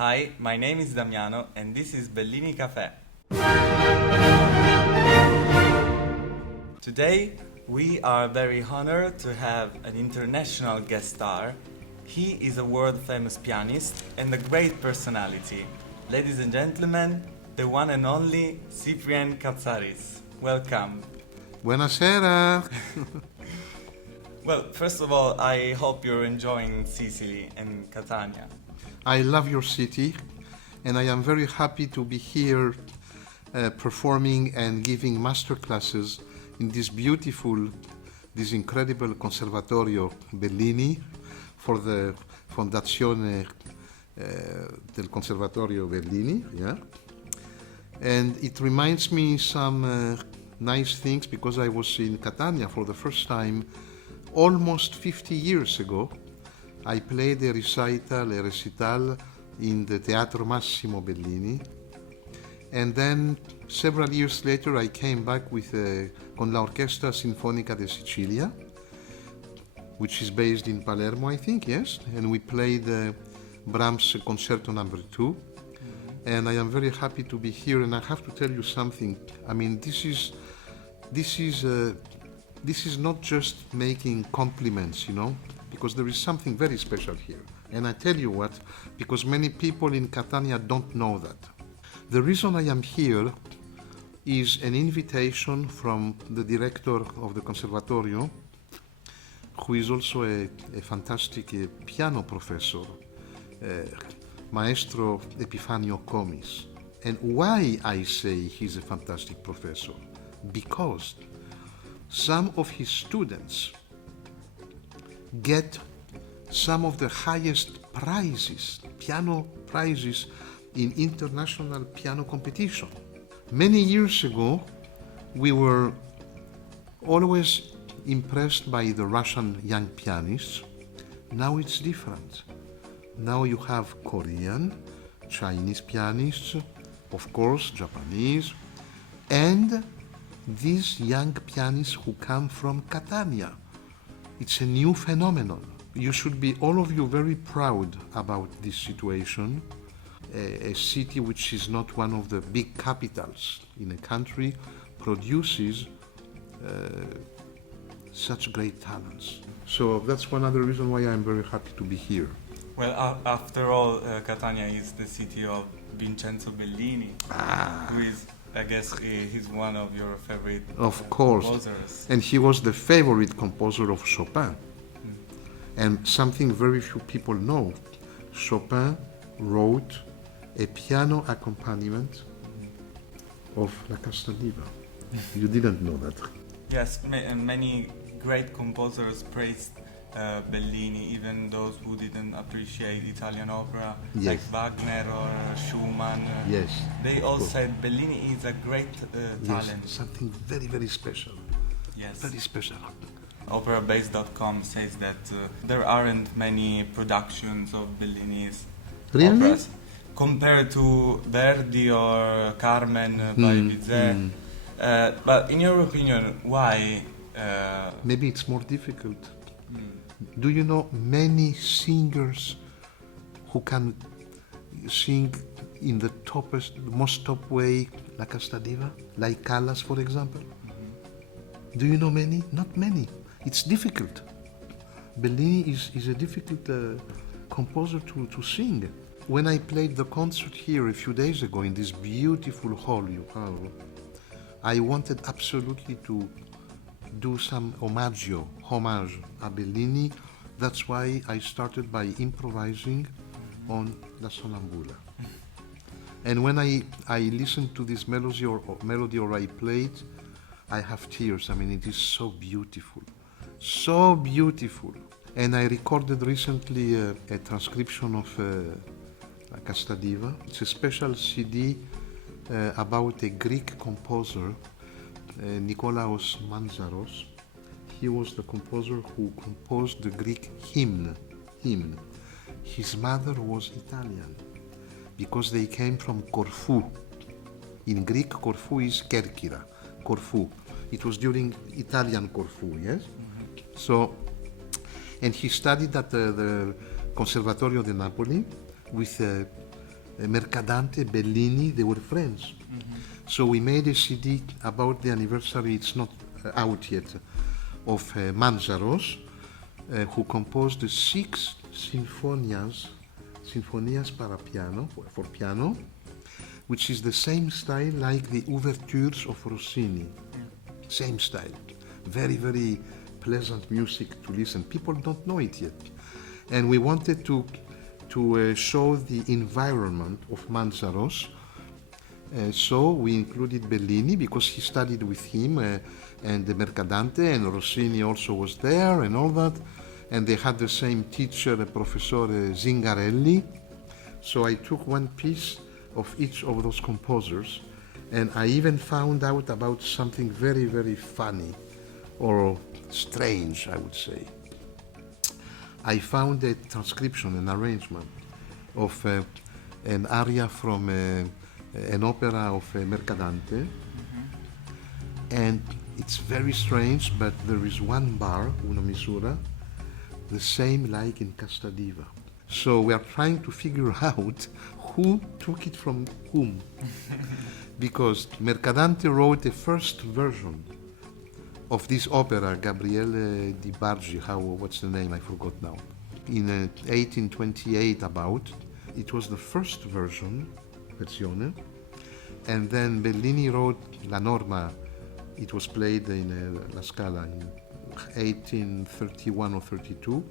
Hi, my name is Damiano and this is Bellini Café. Today we are very honored to have an international guest star. He is a world-famous pianist and a great personality. Ladies and gentlemen, the one and only Cyprien Katsaris. Welcome. Buonasera. Well, first of all, I hope you're enjoying Sicily and Catania. I love your city, and I am very happy to be here performing and giving masterclasses in this incredible Conservatorio Bellini for the Fondazione del Conservatorio Bellini. Yeah, and it reminds me some nice things because I was in Catania for the first time almost 50 years ago. I played a recital in the Teatro Massimo Bellini, and then several years later I came back con l'Orchestra Sinfonica de Sicilia, which is based in Palermo, I think, yes, and we played Brahms Concerto No. 2, and I am very happy to be here. And I have to tell you something. I mean, this is not just making compliments, you know, because there is something very special here. And I tell you what, because many people in Catania don't know that. The reason I am here is an invitation from the director of the Conservatorio, who is also a fantastic piano professor, maestro Epifanio Comis. And why I say he's a fantastic professor? Because some of his students get some of the highest prizes, piano prizes, in international piano competition. Many years ago, we were always impressed by the Russian young pianists. Now it's different. Now you have Korean, Chinese pianists, of course, Japanese, and these young pianists who come from Catania. It's a new phenomenon. You should be, all of you, very proud about this situation. A city which is not one of the big capitals in a country produces such great talents. So that's one other reason why I'm very happy to be here. Well, after all, Catania is the city of Vincenzo Bellini, who is, I guess, he's one of your favorite composers. And he was the favorite composer of Chopin. And something very few people know, Chopin wrote a piano accompaniment of La Casta Diva. You didn't know that. Yes, and many great composers praised Bellini, even those who didn't appreciate Italian opera, yes, like Wagner or Schumann. Yes. They all said Bellini is a great talent. Yes, something very, very special. Yes. Very special. Operabase.com says that there aren't many productions of Bellini's Really? operas compared to Verdi or Carmen by Bizet. But in your opinion, why? Maybe it's more difficult. Do you know many singers who can sing in the most top way La Casta Diva? Like Callas, for example? Do you know many? Not many. It's difficult. Bellini is a difficult composer to sing. When I played the concert here a few days ago in this beautiful hall you have, I wanted absolutely to do some homage a Bellini. That's why I started by improvising on La Sonnambula. And when I listened to this melody or I played, I have tears. I mean, it is so beautiful. So beautiful. And I recorded recently a transcription of La Casta Diva. It's a special CD about a Greek composer, Nikolaos Manzaros. He was the composer who composed the Greek hymn. His mother was Italian because they came from Corfu. In Greek, Corfu is Kerkyra, Corfu. It was during Italian Corfu, yes? So, and he studied at the Conservatorio de Napoli with Mercadante, Bellini, they were friends. So we made a CD about the anniversary, it's not out yet, of Manzaros, who composed the 6 sinfonias para piano, for piano, which is the same style like the ouvertures of Rossini. Same style. Very, very pleasant music to listen. People don't know it yet. And we wanted to show the environment of Manzaros. So we included Bellini because he studied with him and the Mercadante, and Rossini also was there and all that. And they had the same teacher, Professor Zingarelli. So I took one piece of each of those composers, and I even found out about something very, very funny or strange, I would say. I found a transcription, an arrangement of an aria from an opera of Mercadante, and it's very strange, but there is one bar, una misura, the same like in Casta Diva. So we are trying to figure out who took it from whom. Because Mercadante wrote the first version of this opera, Gabriele di Bargi, what's the name, I forgot now, in 1828 about. It was the first version, versione, and then Bellini wrote La Norma. It was played in La Scala in 1831 or 32,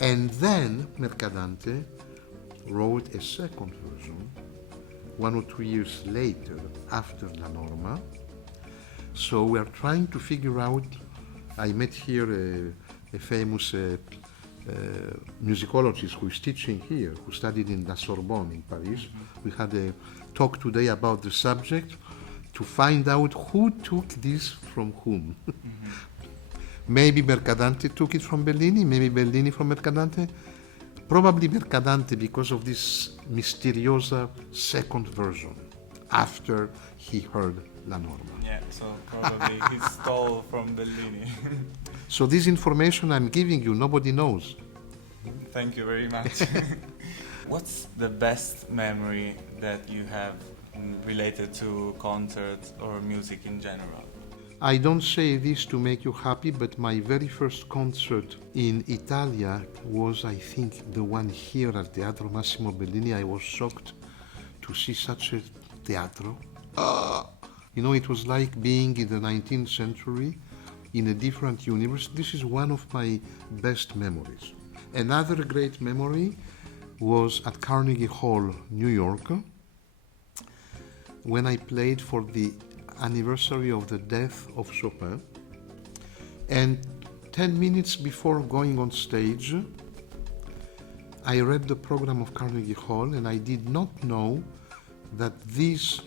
and then Mercadante wrote a second version 1 or 2 years later after La Norma. So we are trying to figure out. I met here a famous musicologist who is teaching here, who studied in La Sorbonne in Paris. We had a talk today about the subject to find out who took this from whom. Maybe Mercadante took it from Bellini, maybe Bellini from Mercadante. Probably Mercadante because of this misteriosa second version after he heard La Norma. Yeah, so probably he stole from Bellini. So this information I'm giving you, nobody knows. Thank you very much. What's the best memory that you have related to concerts or music in general? I don't say this to make you happy, but my very first concert in Italia was, I think, the one here at Teatro Massimo Bellini. I was shocked to see such a teatro. You know, it was like being in the 19th century in a different universe. This is one of my best memories. Another great memory was at Carnegie Hall, New York, when I played for the anniversary of the death of Chopin, and 10 minutes before going on stage I read the program of Carnegie Hall, and I did not know that this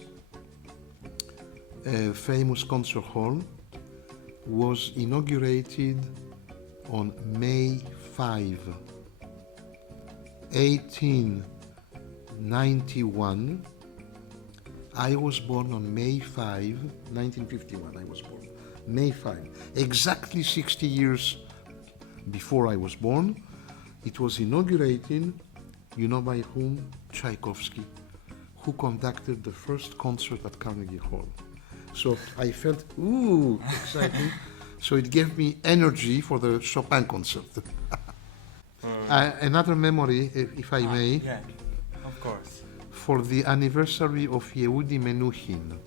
famous concert hall was inaugurated on May 5, 1891. I was born on May 5, 1951, I was born. May 5, exactly 60 years before I was born. It was inaugurated, you know by whom? Tchaikovsky, who conducted the first concert at Carnegie Hall. So I felt, ooh, exciting. So it gave me energy for the Chopin concert. Another memory, if I may. Yeah, of course. For the anniversary of Yehudi Menuhin,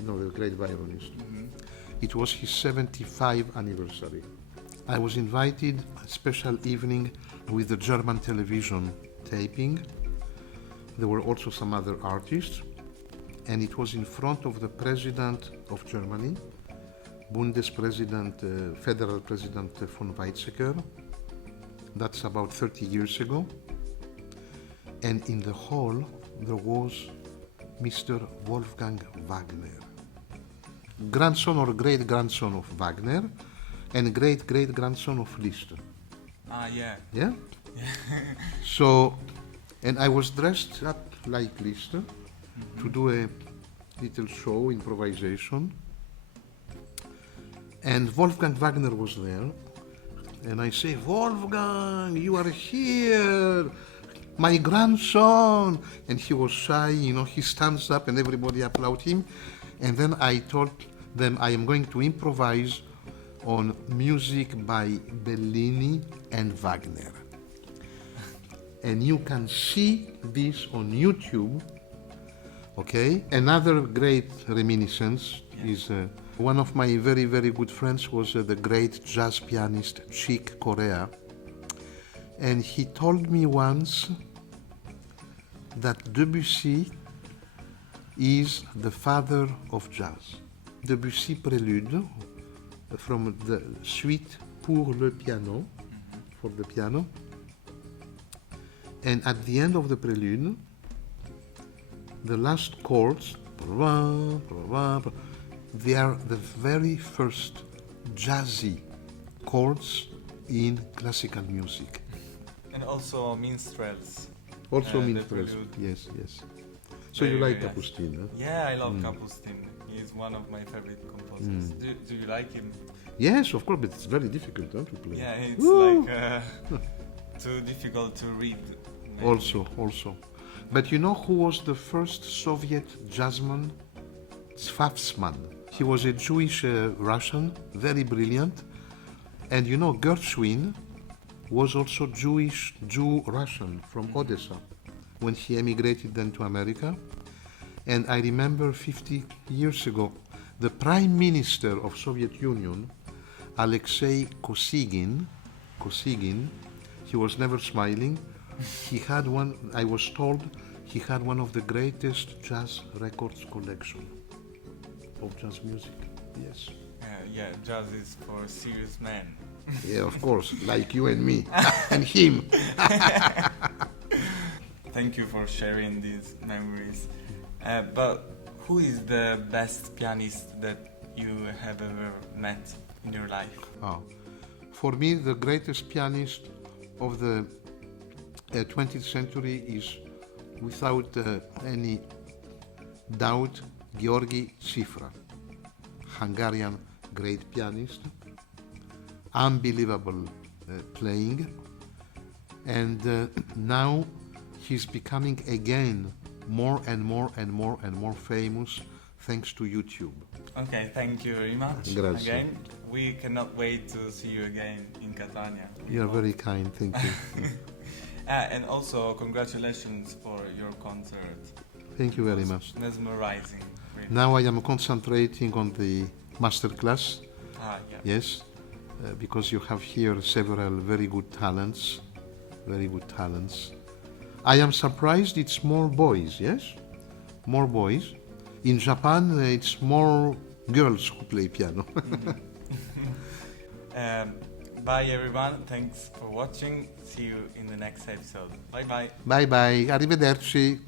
the great violinist. It was his 75th anniversary. I was invited a special evening with the German television taping. There were also some other artists, and it was in front of the President of Germany, Bundespräsident, Federal President von Weizsäcker. That's about 30 years ago. And in the hall there was Mr. Wolfgang Wagner, grandson or great-grandson of Wagner, and great-great-grandson of Liszt. Yeah. Yeah? So, and I was dressed up like Liszt to do a little show, improvisation. And Wolfgang Wagner was there. And I say, Wolfgang, you are here. my grandson. And he was shy, he stands up and everybody applaud him. And then I told them I am going to improvise on music by Bellini and Wagner. And you can see this on YouTube. Okay, another great reminiscence is one of my very, very good friends was the great jazz pianist Chick Corea. And he told me once that Debussy is the father of jazz. Debussy Prelude from the suite pour le piano, for the piano. And at the end of the prelude, the last chords, they are the very first jazzy chords in classical music. And also minstrels. Also minstrels, yes. So you like Kapustin, huh? Yeah, I love Kapustin. He is one of my favorite composers. Do you like him? Yes, of course, but it's very difficult to play. Yeah, it's like too difficult to read. Maybe. Also. But you know who was the first Soviet jazzman? Sfafsman. He was a Jewish Russian, very brilliant. And you know, Gershwin was also Jew-Russian from Odessa when he emigrated then to America. And I remember 50 years ago, the Prime Minister of Soviet Union, Alexei Kosygin, he was never smiling. He had one, I was told, he had one of the greatest jazz records collection of jazz music. Yes. Yeah, jazz is for serious men. Yeah, of course, like you and me, and him. Thank you for sharing these memories. But who is the best pianist that you have ever met in your life? For me, the greatest pianist of the 20th century is, without any doubt, György Cifra, Hungarian great pianist, unbelievable playing, and now he's becoming again more and more famous thanks to YouTube. Okay, thank you very much. Grazie. Again, we cannot wait to see you again in Catania. You are very kind, thank you. And also, congratulations for your concert. Thank you very much. Mesmerizing. Really. Now I am concentrating on the masterclass. Yeah. Yes, because you have here several very good talents. I am surprised it's more boys, yes? More boys. In Japan, it's more girls who play piano. Bye everyone, thanks for watching. See you in the next episode. Bye bye. Bye bye, arrivederci.